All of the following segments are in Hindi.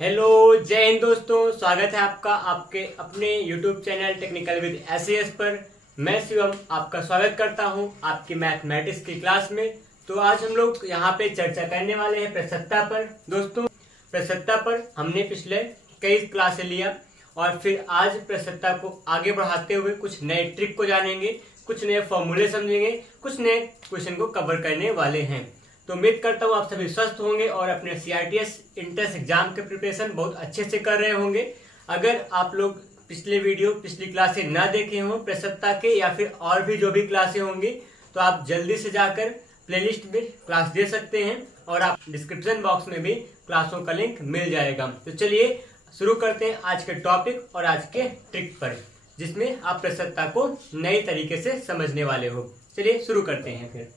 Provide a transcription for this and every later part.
हेलो, जय हिंद दोस्तों। स्वागत है आपका आपके अपने YouTube channel technical with SAS पर। मैं शिवम आपका स्वागत करता हूं आपकी मैथमेटिक्स की क्लास में। तो आज हम लोग यहां पे चर्चा करने वाले हैं प्रसन्नता पर। दोस्तों, प्रसन्नता पर हमने पिछले कई क्लासें लिया और फिर आज प्रसन्नता को आगे बढ़ाते हुए कुछ नए ट्रिक को जानेंगे, कुछ नए फॉर्मूले समझेंगे, कुछ नए क्वेश्चन को कवर करने वाले हैं। तो उम्मीद करता हूँ आप सभी स्वस्थ होंगे और अपने CRTS इंट्रेंस एग्जाम के प्रिपरेशन बहुत अच्छे से कर रहे होंगे। अगर आप लोग पिछली क्लासें ना देखे हों प्रसन्नता के या फिर और भी जो भी क्लासें होंगी, तो आप जल्दी से जाकर प्लेलिस्ट में क्लास दे सकते हैं और आप डिस्क्रिप्शन बॉक्स में भी क्लासों का लिंक मिल जाएगा। तो चलिए शुरू करते हैं आज के टॉपिक और आज के ट्रिक पर, जिसमें आप प्रसन्नता को नए तरीके से समझने वाले हो। चलिए शुरू करते हैं फिर।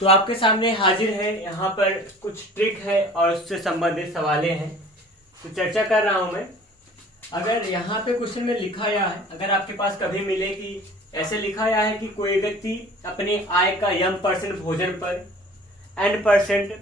तो आपके सामने हाजिर है, यहाँ पर कुछ ट्रिक है और उससे संबंधित सवाले हैं, तो चर्चा कर रहा हूं मैं। अगर यहाँ पे क्वेश्चन में लिखा आया है, अगर आपके पास कभी मिले कि ऐसे लिखा आया है कि कोई व्यक्ति अपनी आय का m% भोजन पर, n%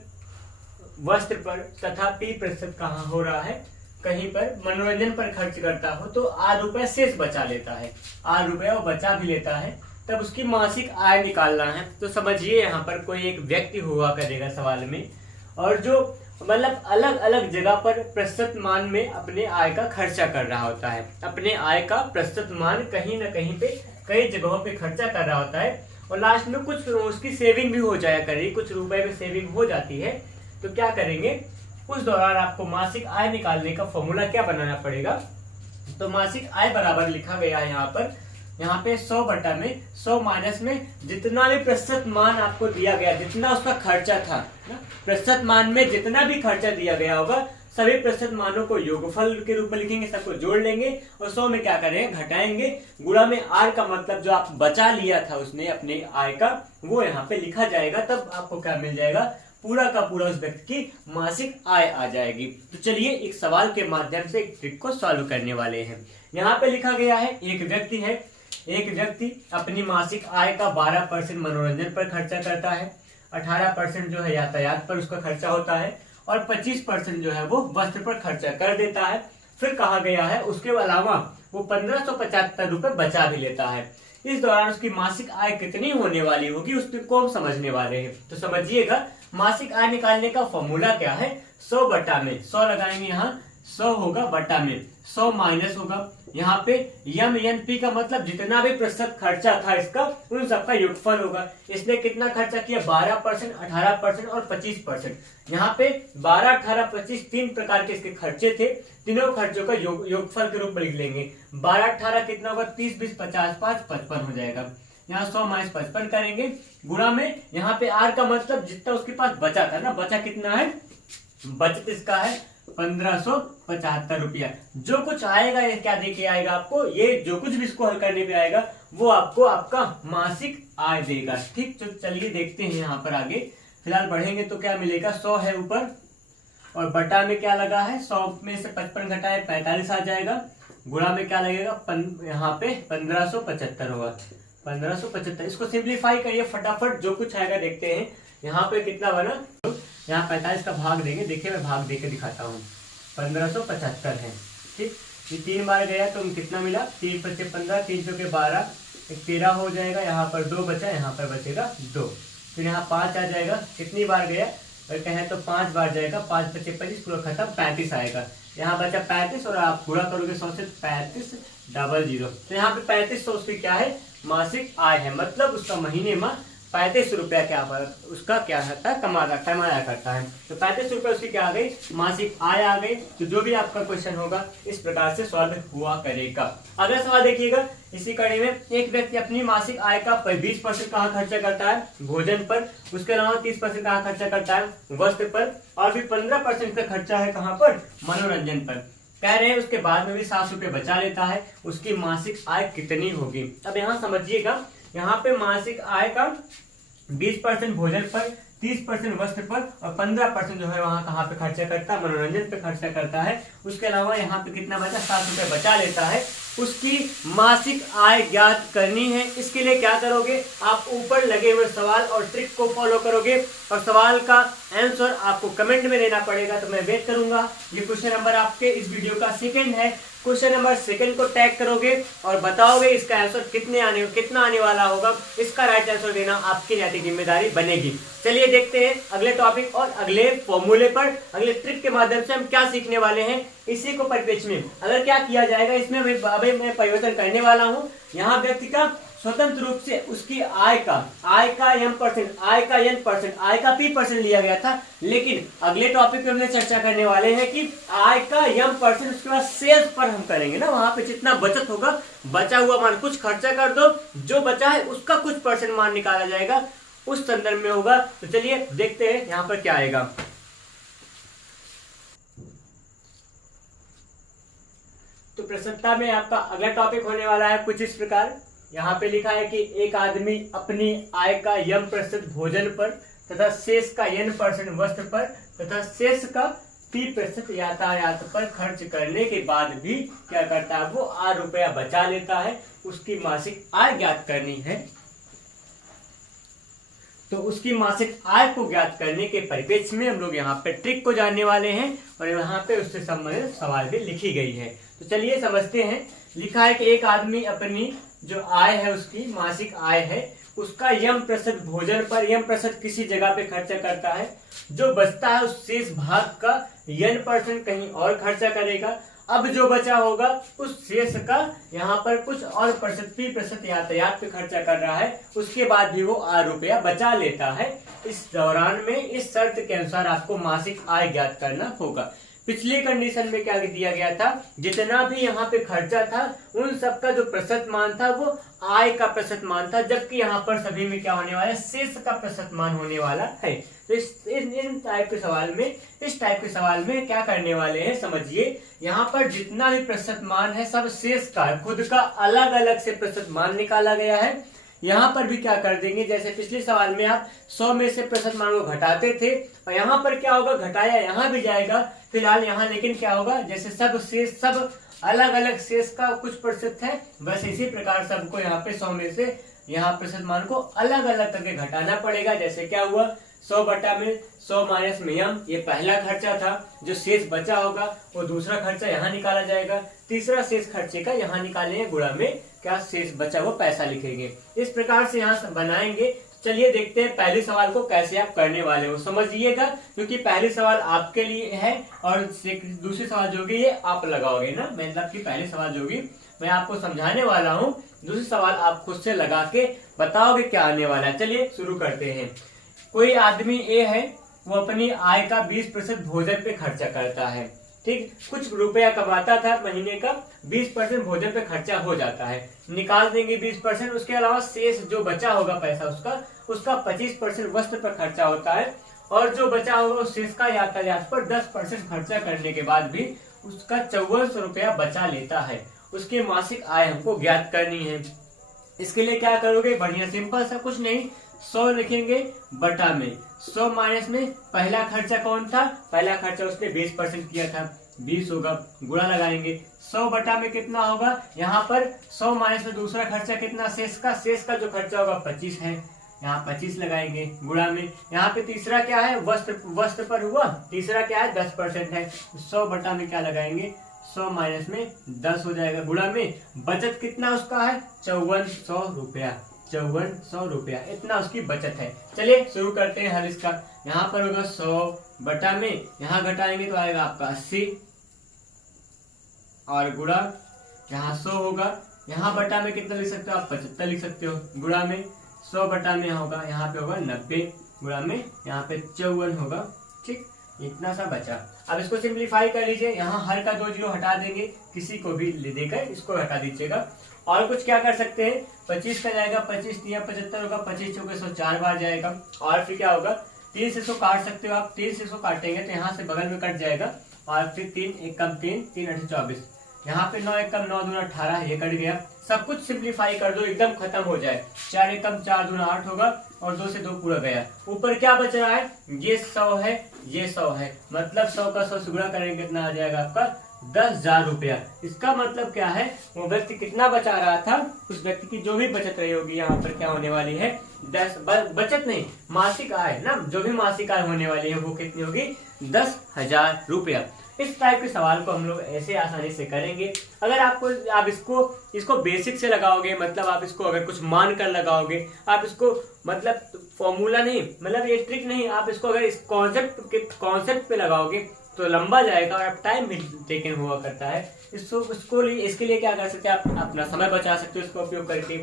वस्त्र पर तथा p% कहाँ हो रहा है, कहीं पर मनोरंजन पर खर्च करता हो, तो ₹8 शेष बचा लेता है, ₹8 वो बचा भी लेता है, तब उसकी मासिक आय निकालना है। तो समझिए यहाँ पर कोई एक व्यक्ति हुआ करेगा सवाल में, और जो मतलब अलग अलग जगह पर प्रतिशत मान में अपने आय का खर्चा कर रहा होता है। अपने आय का प्रतिशत मान कहीं ना कहीं पे कई जगहों पे खर्चा कर रहा होता है और लास्ट में कुछ उसकी सेविंग भी हो जाया करेगी, कुछ रुपए में सेविंग हो जाती है। तो क्या करेंगे, उस दौरान आपको मासिक आय निकालने का फॉर्मूला क्या बनाना पड़ेगा। तो मासिक आय बराबर लिखा गया है यहाँ पे 100 बटा में 100 माइनस में जितना भी प्रतिशत मान आपको दिया गया, जितना उसका खर्चा था, प्रतिशत मान में जितना भी खर्चा दिया गया होगा, सभी प्रतिशत मानों को योगफल के रूप में लिखेंगे, सबको जोड़ लेंगे और 100 में क्या करेंगे, घटाएंगे। गुणा में r का मतलब जो आप बचा लिया था उसने अपने आय का, वो यहाँ पे लिखा जाएगा। तब आपको क्या मिल जाएगा, पूरा का पूरा उस व्यक्ति की मासिक आय आ जाएगी। तो चलिए एक सवाल के माध्यम से एक ट्रिक को सॉल्व करने वाले हैं। यहाँ पे लिखा गया है एक व्यक्ति अपनी मासिक आय का 12% मनोरंजन पर खर्चा करता है, 18% जो है यातायात पर उसका खर्चा होता है और 25% जो है वो वस्त्र पर खर्चा कर देता है। फिर कहा गया है उसके अलावा वो 1575 रुपए बचा भी लेता है। इस दौरान उसकी मासिक आय कितनी होने वाली होगी, उसको हम समझने वाले हैं। तो समझिएगा, मासिक आय निकालने का फॉर्मूला क्या है, 100 बटा में 100 लगाएंगे, यहाँ 100 होगा बटा में 100 माइनस होगा, यहाँ पे MNP का मतलब जितना भी प्रतिशत खर्चा था इसका, उन सबका योगफल होगा। इसने कितना खर्चा किया, 12%, 18% और 25%। यहाँ पे 12, 18, 25 तीन प्रकार के इसके खर्चे थे, तीनों खर्चों का योगफल के रूप में लिख लेंगे। 12, 18 कितना होगा, 30, 20, 50, 5, 55 हो जाएगा। यहाँ 100 माइनस 55 करेंगे, गुणा में यहाँ पे r का मतलब जितना उसके पास बचा था ना, बचा कितना है, बचत इसका है 1575 रुपया। जो कुछ आएगा ये क्या देके आएगा आपको, ये जो कुछ भी इसको हल करने पे आएगा वो आपको आपका मासिक आय देगा। ठीक, तो चलिए देखते हैं यहाँ पर आगे। फिलहाल बढ़ेंगे तो क्या मिलेगा, 100 है ऊपर और बटा में क्या लगा है, 100 में से 55 घटाए 45 आ जाएगा। गुणा में क्या लगेगा, यहाँ पे 1575 होगा, 1575। इसको सिंप्लीफाई करिए फटाफट, जो कुछ आएगा देखते हैं। यहाँ पे कितना बना, यहाँ 45 का भाग देंगे, देखिए मैं भाग देके दिखाता हूँ। 1575 है, ठीक। ये 3 बार गया तो कितना मिला, 3 × 5 = 15, 3 × 12 13 हो जाएगा। यहाँ पर 2 बचा, यहाँ पर बचेगा 2, फिर यहाँ 5 आ जाएगा। कितनी बार गया, अगर कहें तो 5 बार जाएगा, 5 × 5 = 25, पूरा खत्म, 35 आएगा। यहाँ बचा 35 और आप पूरा करोगे 100 से, 3500। तो यहाँ पे 3500 उसकी क्या है, मासिक आय है, मतलब उसका महीने में 35 रुपया क्या उसका क्या रहता है, कमाया करता है। तो 35 रुपये उसकी क्या आ गई, मासिक आय आ गई। तो जो भी आपका क्वेश्चन होगा इस प्रकार से सॉल्व हुआ करेगा। अगला सवाल देखिएगा, इसी कड़ी में एक व्यक्ति अपनी मासिक आय का 20% कहाँ खर्चा करता है, भोजन पर, उसके अलावा 30% कहाँ खर्चा करता है, वस्त्र पर, और भी 15% का खर्चा है कहाँ पर, मनोरंजन पर। कह रहे हैं उसके बाद में भी 7 रुपये बचा लेता है, उसकी मासिक आय कितनी होगी। अब यहाँ समझिएगा, यहाँ पे मासिक आय का 20% भोजन पर, 30% वस्त्र पर और 15% जो है वहां कहाँ पे खर्चा करता है, मनोरंजन पे खर्चा करता है। उसके अलावा यहाँ पे कितना बचा, 7 रुपए बचा लेता है। उसकी मासिक आय ज्ञात करनी है। इसके लिए क्या करोगे, आप ऊपर लगे हुए सवाल और ट्रिक को फॉलो करोगे और सवाल का आंसर आपको कमेंट में देना पड़ेगा। तो मैं वेट करूंगा। ये क्वेश्चन नंबर आपके इस वीडियो का सेकंड है। क्वेश्चन नंबर सेकंड को टैग करोगे और बताओगे इसका आंसर कितना आने वाला होगा। इसका राइट आंसर देना आपकी नैतिक जिम्मेदारी बनेगी। चलिए देखते हैं अगले टॉपिक और अगले फॉर्मूले पर, अगले ट्रिक के माध्यम से हम क्या सीखने वाले हैं। इसी को परिप्रेक्ष्य में अगर क्या किया जाएगा, इसमें अभी मैं परिवर्तन करने वाला हूं। यहाँ व्यक्ति का स्वतंत्र रूप से उसकी आय का m%, आय का p% लिया गया था। लेकिन अगले टॉपिक पे हमने चर्चा करने वाले हैं कि आय का m%, उसके बाद सेल्स पर हम करेंगे ना, वहां पे जितना बचत होगा, बचा हुआ मान कुछ खर्चा कर दो, जो बचा है उसका कुछ % मान निकाला जाएगा, उस संदर्भ में होगा। तो चलिए देखते हैं यहाँ पर क्या आएगा। तो प्रश्नता में आपका अगला टॉपिक होने वाला है कुछ इस प्रकार। यहाँ पे लिखा है कि एक आदमी अपनी आय का m% भोजन पर तथा शेष का n% वस्त्र पर तथा शेष का p% यातायात पर खर्च करने के बाद भी क्या करता है, वो 8 रुपया बचा लेता है। उसकी मासिक आय ज्ञात करनी है। तो उसकी मासिक आय को ज्ञात करने के परिप्रेक्ष्य में हम लोग यहाँ पे ट्रिक को जानने वाले हैं और यहाँ पे उससे संबंधित सवाल भी लिखी गई है। तो चलिए समझते हैं। लिखा है कि एक आदमी अपनी जो आय है, उसकी मासिक आय है, उसका m% भोजन पर, m% किसी जगह पे खर्चा करता है। जो बचता है उस शेष भाग का n% कहीं और खर्चा करेगा। अब जो बचा होगा उस शेष का यहाँ पर कुछ और p% यातायात पे खर्चा कर रहा है। उसके बाद भी वो 8 रुपया बचा लेता है। इस दौरान में इस शर्त के अनुसार आपको मासिक आय ज्ञात करना होगा। पिछली कंडीशन में क्या दिया गया था, जितना भी यहाँ पे खर्चा था उन सब का जो प्रतिशत मान था वो आय का प्रतिशत मान था, जबकि यहाँ पर सभी में क्या होने वाला है, शेष का प्रतिशत मान होने वाला है। तो इस टाइप के सवाल में क्या करने वाले हैं समझिए। यहाँ पर जितना भी प्रतिशत मान है सब शेष का, खुद का अलग अलग से प्रतिशत मान निकाला गया है। यहाँ पर भी क्या कर देंगे, जैसे पिछले सवाल में आप 100 में से प्रतिशत मान को घटाते थे और यहाँ पर क्या होगा, घटाया यहाँ भी जाएगा फिलहाल यहाँ, लेकिन क्या होगा, जैसे सब अलग अलग शेष का कुछ प्रतिशत है, बस इसी प्रकार सबको यहाँ पे 100 में से यहाँ प्रतिशत मान को अलग अलग करके घटाना पड़ेगा। जैसे क्या हुआ, 100 बटा में 100 माइनस में m, ये पहला खर्चा था। जो शेष बचा होगा वो दूसरा खर्चा यहाँ निकाला जाएगा, तीसरा शेष खर्चे का यहाँ निकालेंगे, गुणा में क्या शेष बचा वो पैसा लिखेंगे। इस प्रकार से यहाँ बनाएंगे। चलिए देखते हैं पहले सवाल को कैसे आप करने वाले हो, समझिएगा, क्योंकि पहले सवाल आपके लिए है और दूसरी सवाल जो होगी ये आप लगाओगे ना, मतलब कि पहले सवाल जो होगी मैं आपको समझाने वाला हूँ, दूसरी सवाल आप खुद से लगा के बताओगे क्या आने वाला है। चलिए शुरू करते हैं। कोई आदमी ए है, वो अपनी आय का 20% भोजन पे खर्चा करता है। ठीक, कुछ रुपया कमाता था, महीने का 20% भोजन पे खर्चा हो जाता है, निकाल देंगे 20%। उसके अलावा शेष जो बचा होगा पैसा उसका 25% वस्त्र पर खर्चा होता है और जो बचा होगा उस शेष का यातायात पर 10% खर्चा करने के बाद भी उसका 5400 रुपया बचा लेता है। उसकी मासिक आय हमको ज्ञात करनी है। इसके लिए क्या करोगे, बढ़िया सिंपल सा, कुछ नहीं, 100 लिखेंगे बटा में 100 माइनस में पहला खर्चा कौन था, पहला खर्चा उसने 20% किया था, 20 होगा, गुणा लगाएंगे 100 बटा में कितना होगा, यहाँ पर 100 माइनस में दूसरा खर्चा कितना, शेष का जो खर्चा होगा 25 है, यहाँ 25 लगाएंगे, गुणा में यहाँ पे तीसरा क्या है, वस्त्र पर हुआ, तीसरा क्या है 10% है, 100 बटा में क्या लगाएंगे, 100 माइनस में 10 हो जाएगा, गुणा में बचत कितना उसका है 5400 रुपया, इतना उसकी बचत है। चलिए शुरू करते हैं हल इसका। यहाँ पर होगा 100 बटा में, यहाँ घटाएंगे तो आएगा आपका 80 और गुणा यहाँ 100 होगा, यहाँ बटा में कितना लिख सकते हो आप, 75 लिख सकते हो, गुणा में 100 बटा में होगा, यहाँ पे होगा 90, गुणा में यहाँ पे 54 होगा। ठीक, इतना सा बचा। अब इसको सिंप्लीफाई कर लीजिए, यहाँ हर का 2 जीरो हटा देंगे, किसी को भी ले देकर इसको हटा दीजिएगा। और कुछ क्या कर सकते हैं, 25 का जाएगा, 25 3 75 होगा, 25 चौके 100 4 बार जाएगा, और फिर क्या होगा 3 से 100 काट सकते हो आप, 3 से 100 काटेंगे तो यहाँ से बगल में कट जाएगा, और फिर 3 1 कम 3 3 8 24, यहाँ पे 9 एकम 9 दूना 18, ये कट गया। सब कुछ सिंप्लीफाई कर दो, एकदम खत्म हो जाए। 4 एकम 4 दूना 8 होगा और 2 से 2 पूरा गया। ऊपर क्या बच रहा है, ये 100 है, ये 100 है, मतलब 100 का 100 से गुणा करेंगे कितना आ जाएगा आपका 10,000 रुपया। इसका मतलब क्या है, वो व्यक्ति कितना बचा रहा था, उस व्यक्ति की जो भी बचत रही होगी यहाँ पर क्या होने वाली है, 10 बचत नहीं, मासिक आय ना, जो भी मासिक आय होने वाली है वो कितनी होगी, 10,000 रुपया। इस टाइप के सवाल को हम लोग ऐसे आसानी से करेंगे। अगर आप इसको बेसिक से लगाओगे, मतलब आप इसको अगर कुछ मान कर लगाओगे, आप इसको मतलब फॉर्मूला नहीं, मतलब ये ट्रिक नहीं, आप इसको अगर इस कॉन्सेप्ट पे लगाओगे तो लंबा जाएगा और आप टाइम भी टेकन हुआ करता है। इसके लिए क्या कर सकते हैं, आप अपना समय बचा सकते हो इसका उपयोग करके।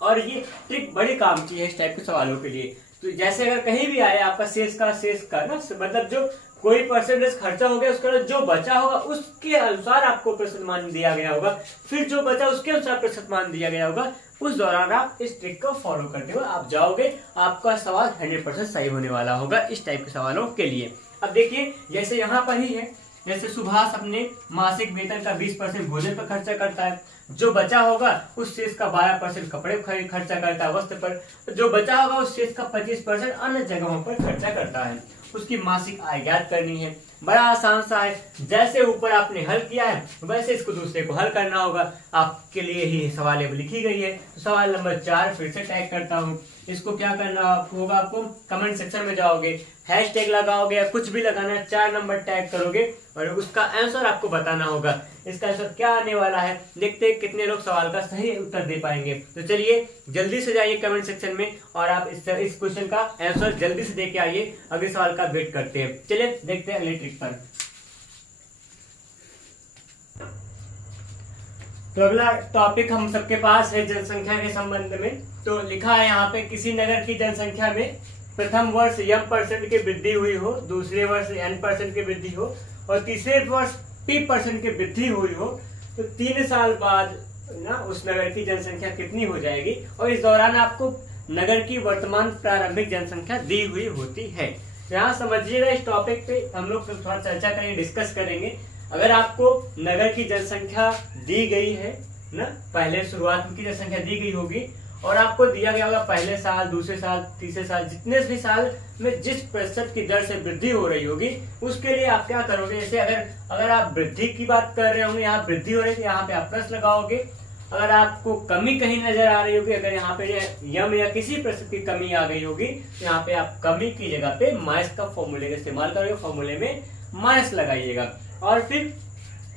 और ये ट्रिक बड़ी काम की है इस टाइप के सवालों के लिए। तो जैसे अगर कहीं भी आए आपका शेष का ना, मतलब जो कोई परसेंटेज खर्चा हो गया उसका जो बचा होगा उसके अनुसार आपको प्रतिशत मान दिया गया होगा, फिर जो बचा उसके अनुसार प्रतिशत मान दिया गया होगा। उस दौरान आप इस ट्रिक को फॉलो करते हुए आप जाओगे, आपका सवाल 100% सही होने वाला होगा इस टाइप के सवालों के लिए। अब देखिए जैसे यहाँ पर ही है, जैसे सुभाष अपने मासिक वेतन का 20% भोजन पर खर्चा करता है, जो बचा होगा उस शेष का 12% कपड़े खर्चा करता है वस्त्र पर, जो बचा होगा उस शेष का 25% अन्य जगहों पर खर्चा करता है। उसकी मासिक आय ज्ञात करनी है। बड़ा आसान सा है, जैसे ऊपर आपने हल किया है वैसे इसको दूसरे को हल करना होगा। आपके लिए ही सवाल लिखी गई है। तो सवाल नंबर 4 फिर से टैग करता हूँ। इसको क्या करना होगा, आपको कमेंट सेक्शन में जाओगे, हैशटैग लगाओगे या कुछ भी लगाना है, 4 नंबर टैग करोगे और उसका आंसर आपको बताना होगा। इसका आंसर क्या आने वाला है, देखते हैं कितने लोग सवाल का सही उत्तर दे पाएंगे। तो चलिए जल्दी से जाइए कमेंट सेक्शन में और आप इस क्वेश्चन का आंसर जल्दी से दे के आइए। अगले सवाल का वेट करते हैं। चलिए देखते हैं अगली ट्रिक पर। तो अगला टॉपिक हम सबके पास है जनसंख्या के संबंध में। तो लिखा है यहाँ पे, किसी नगर की जनसंख्या में प्रथम वर्ष m% की वृद्धि हुई हो, दूसरे वर्ष n% की वृद्धि हो और तीसरे वर्ष p% की वृद्धि हुई हो, तो 3 साल बाद ना उस नगर की जनसंख्या कितनी हो जाएगी। और इस दौरान आपको नगर की वर्तमान प्रारंभिक जनसंख्या दी हुई होती है। यहाँ समझिएगा, इस टॉपिक पे हम लोग थोड़ा चर्चा करेंगे, डिस्कस करेंगे। अगर आपको नगर की जनसंख्या दी गई है ना, पहले शुरुआत की जनसंख्या दी गई होगी और आपको दिया गया होगा पहले साल, दूसरे साल, तीसरे साल, जितने भी साल में जिस प्रतिशत की दर से वृद्धि हो रही होगी उसके लिए आप क्या करोगे। जैसे अगर आप वृद्धि की बात कर रहे होंगे, यहाँ वृद्धि हो रही है, यहाँ पे आप प्लस लगाओगे। अगर आपको कमी कहीं नजर आ रही होगी, अगर यहाँ पे यम या किसी प्रतिशत की कमी आ गई होगी, तो यहाँ पे आप कमी की जगह पे माइनस का फॉर्मूले का इस्तेमाल करोगे, फॉर्मूले में माइनस लगाइएगा। और फिर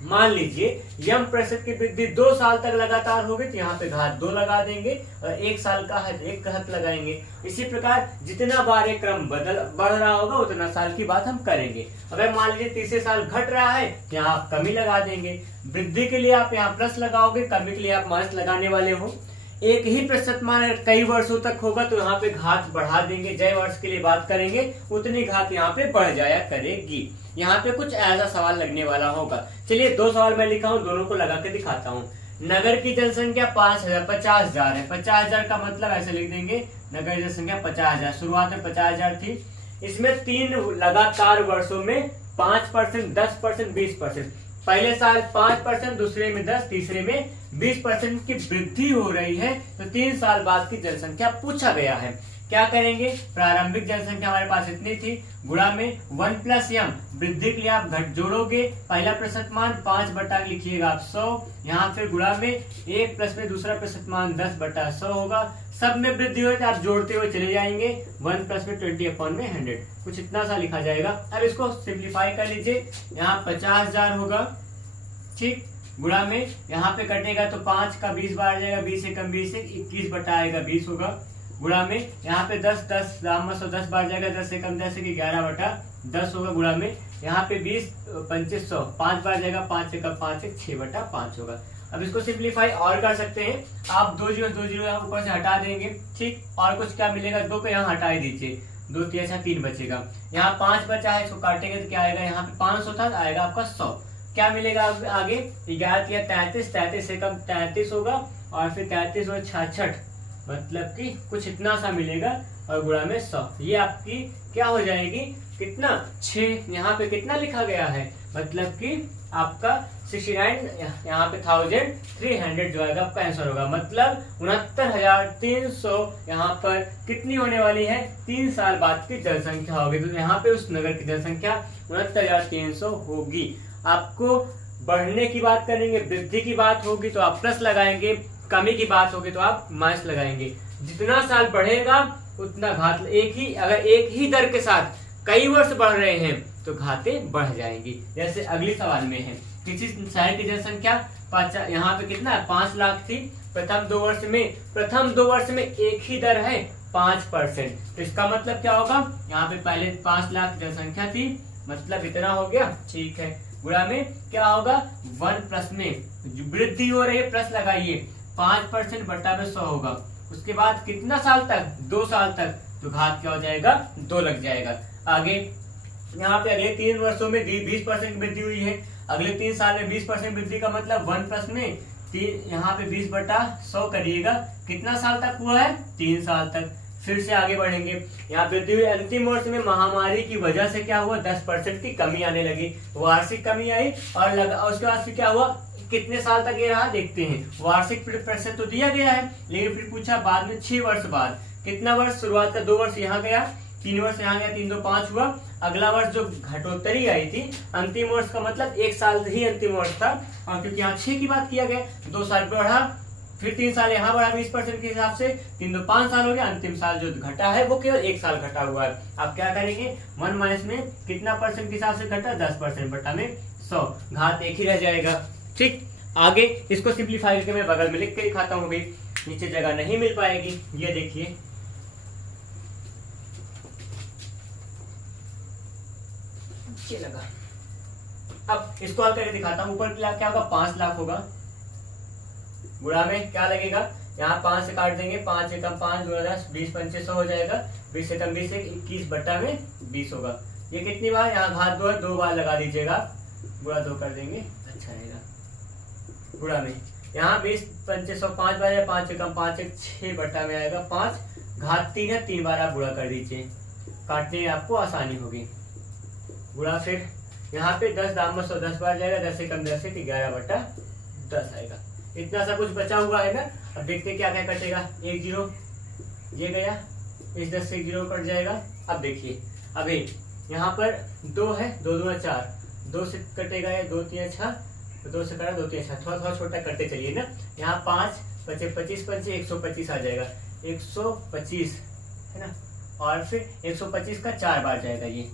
मान लीजिए यम प्रतिशत की वृद्धि 2 साल तक लगातार होगी, तो यहाँ पे घात 2 लगा देंगे और 1 साल का एक घात लगाएंगे। इसी प्रकार जितना बार ये क्रम बढ़ रहा होगा उतना साल की बात हम करेंगे। अगर मान लीजिए तीसरे साल घट रहा है, यहाँ आप कमी लगा देंगे। वृद्धि के लिए आप यहाँ प्लस लगाओगे, कमी के लिए आप माइनस लगाने वाले हो। एक ही प्रतिशत मान कई वर्षों तक होगा तो यहाँ पे घात बढ़ा देंगे। जय वर्ष के लिए बात करेंगे उतनी घात यहाँ पे बढ़ जाया करेगी। यहाँ पे कुछ ऐसा सवाल लगने वाला होगा। चलिए 2 सवाल मैं लिखा हूँ, दोनों को लगा के दिखाता हूँ। नगर की जनसंख्या 50,000 है। 50,000 का मतलब ऐसे लिख देंगे, नगर की जनसंख्या 50,000, शुरुआत में 50,000 थी। इसमें 3 लगातार वर्षों में 5%, 10%, 20%, पहले साल 5%, दूसरे में 10, तीसरे में 20% की वृद्धि हो रही है। तो 3 साल बाद की जनसंख्या पूछा गया है। क्या करेंगे, प्रारंभिक जनसंख्या हमारे पास इतनी थी, गुणा में 1 + m, वृद्धि के लिए आप घट जोड़ोगे, पहला प्रतिशत मान 5 लिखिएगा आप 100, यहाँ फिर गुणा में 1 प्लस में दूसरा प्रतिशत मान 10/100 होगा। सब में वृद्धि हुई तो आप जोड़ते हुए चले जाएंगे, 1 + में 20/100, कुछ इतना सा लिखा जाएगा। अब इसको सिंप्लीफाई कर लीजिए, यहाँ 50,000 होगा, ठीक, गुणा में यहाँ पे कटेगा तो 5 का 20 बार आ जाएगा, 20 एकम 20 है, 21/20 होगा। गुणा में यहाँ पे 10 10 बार जाएगा, 10 एकम 10 है, 11/10 होगा। गुणा में यहाँ पे 20 2500, 5 बार जाएगा, 5 एकम 5 है, 6/5 होगा। अब इसको सिंप्लीफाई और कर सकते हैं आप, 2 जीरो ऊपर से हटा देंगे, ठीक, और कुछ क्या मिलेगा, 2 को यहाँ हटा दीजिए, 2 3 3 बचेगा। यहाँ 5 बचा है, इसको काटेंगे तो क्या आएगा, यहाँ पे 500 था, आएगा आपका 100। क्या मिलेगा आगे, 11 या 33, 33 एकम 33 होगा और फिर 33 और 66, मतलब कि कुछ इतना सा मिलेगा और गुणा में 100। ये आपकी क्या हो जाएगी, कितना 6, यहाँ पे कितना लिखा गया है, मतलब कि आपका 69 यहाँ पे 1300 जो आएगा आपका आंसर होगा। मतलब 69,300 यहाँ पर कितनी होने वाली है, 3 साल बाद की जनसंख्या होगी। तो यहाँ पे उस नगर की जनसंख्या 69,300 होगी। आपको बढ़ने की बात करेंगे, वृद्धि की बात होगी तो आप प्लस लगाएंगे, कमी की बात होगी तो आप माइनस लगाएंगे। जितना साल बढ़ेगा उतना घात, अगर एक ही दर के साथ कई वर्ष बढ़ रहे हैं तो घातें बढ़ जाएंगी। जैसे अगली सवाल में है, किसी शहर की जनसंख्या यहाँ पे कितना है, 5 लाख थी। प्रथम 2 वर्ष में एक ही दर है 5%। तो इसका मतलब क्या होगा, यहाँ पे पहले 5 लाख जनसंख्या थी, मतलब इतना हो गया, ठीक है। गुणा में क्या होगा, 1 प्लस में वृद्धि हो रही है, प्लस लगाइए, 5% बटा में 100 होगा। उसके बाद कितना साल तक, 2 साल तक, तो घात क्या हो जाएगा, 2 लग जाएगा। आगे यहाँ पे अगले 3 वर्षों में 20% वृद्धि हुई है। अगले 3 साल में 20% वृद्धि का मतलब 1 प्लस में यहाँ पे 20 बटा 100 करिएगा, कितना साल तक हुआ है, 3 साल तक। फिर से आगे बढ़ेंगे, यहाँ वृद्धि हुई। अंतिम वर्ष में महामारी की वजह से क्या हुआ, 10% की कमी आने लगी, वार्षिक कमी आई। और उसके बाद फिर क्या हुआ, कितने साल तक ये रहा देखते हैं। वार्षिक प्रतिशत तो दिया गया है, लेकिन फिर पूछा बाद में 6 वर्ष बाद, कितना वर्ष, शुरुआत का 2 वर्ष यहाँ गया, 3 वर्ष यहाँ गया, 3 2 5 हुआ। अगला वर्ष जो घटोत्तरी आई थी, अंतिम वर्ष का मतलब 1 साल ही अंतिम वर्ष था, और क्योंकि यहाँ 6 की बात किया गया, 2 साल बढ़ा, फिर 3 साल यहाँ बढ़ा 20% के हिसाब से, 3 2 5 साल हो गया। अंतिम साल जो घटा है वो केवल 1 साल घटा हुआ है। आप क्या करेंगे, 1 माइनस में कितना परसेंट के हिसाब से घटा, 10% बटा में 100, घात 1 ही रह जाएगा। ठीक, आगे इसको सिंप्लीफाई करके मैं बगल में लिख के दिखाता हूँ, भाई नीचे जगह नहीं मिल पाएगी। ये देखिए, लगा। अब इसको हल करके दिखाता हूँ। ऊपर क्या होगा, 5 लाख होगा, गुणा में क्या लगेगा, यहाँ 5 से काट देंगे, 5 से कम 5 गुणा 10, 20 पंचे 100 हो जाएगा, 20 से कम 20 से 21 बटा में 20 होगा। ये कितनी बार, यहाँ घात 2 है, 2 बार लगा दीजिएगा, गुणा 2 कर देंगे, अच्छा रहेगा। गुणा में यहाँ 20 पंचे 100, 5 बार है, 5 से कम 5 से 6 बटा में आएगा 5, घात 3 है, 3 बार आप गुणा कर दीजिए, काटने में आपको आसानी होगी। गुणा फिर यहाँ पे 10 दाम में 100 10 बार जाएगा, 10 से कम 10 से 11 बटा 10 आएगा। इतना सा कुछ बचा हुआ है ना। अब देखते हैं क्या क्या कटेगा, 1 0 ये गया, इस 10 से 0 कट जाएगा। अब देखिए, अभी यहाँ पर 2 है, 2 2 4, 2 से कटेगा, 2 3 6, 2 से कटा 2 3 6, थोड़ा थोड़ा छोटा करते चलिए ना। यहाँ 5 बचे 25 पंचे 125 आ जाएगा, 125 है ना। और फिर 125 का 4 बार जाएगा, ये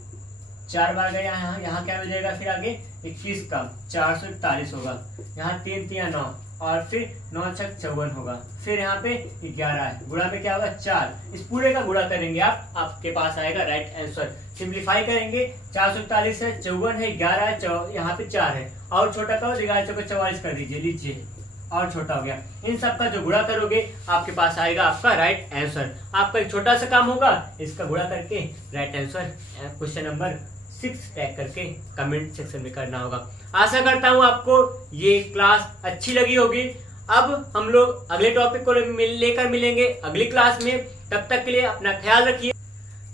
4 बार गया यहाँ क्या हो जाएगा, फिर आगे 21 का 441 होगा, यहाँ 3 3 9, और फिर 9 6 54 होगा, फिर यहाँ पे 11 है। गुणा में क्या होगा, 4। इस पूरे का गुणा करेंगे आपके पास आएगा राइट आंसर। सिंप्लीफाई करेंगे, 441 है, 54 है, 11 है, यहाँ पे 4 है, और छोटा का 11 को 44 कर दीजिए, लीजिए और छोटा हो गया। इन सब का जो गुणा करोगे आपके पास आएगा आपका राइट आंसर। आपका एक छोटा सा काम होगा, इसका गुणा करके right answer question number 6 tag करके कमेंट सेक्शन में करना होगा। आशा करता हूँ आपको ये क्लास अच्छी लगी होगी। अब हम लोग अगले टॉपिक को लेकर मिलेंगे अगली क्लास में। तब तक के लिए अपना ख्याल रखिए।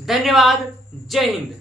धन्यवाद। जय हिंद।